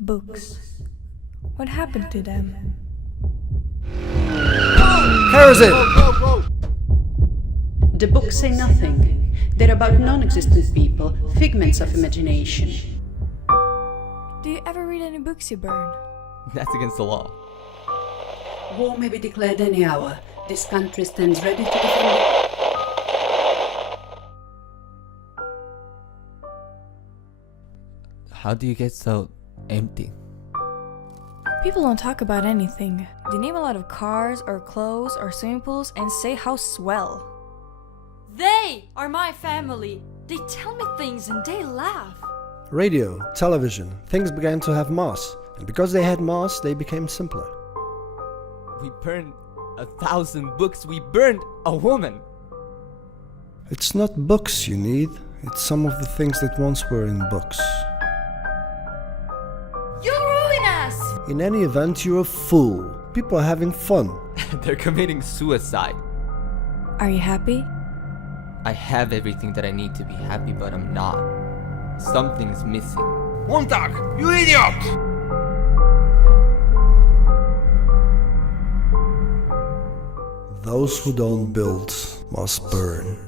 Books. What happened to them? Kerosene! The books say nothing. They're about non-existent people, figments of imagination. Do you ever read any books you burn? That's against the law. War may be declared any hour. This country stands ready to defend it. How do you get so empty? People don't talk about anything. They name a lot of cars or clothes or swimming pools and say how swell. They are my family. They tell me things and they laugh. Radio, television, things began to have mass. And because they had mass, they became simpler. We burned 1,000 books. We burned a woman. It's not books you need, it's some of the things that once were in books. You ruin us! In any event, you're a fool. People are having fun. They're committing suicide. Are you happy? I have everything that I need to be happy, but I'm not. Something's missing. Montag, you idiot! Those who don't build must burn.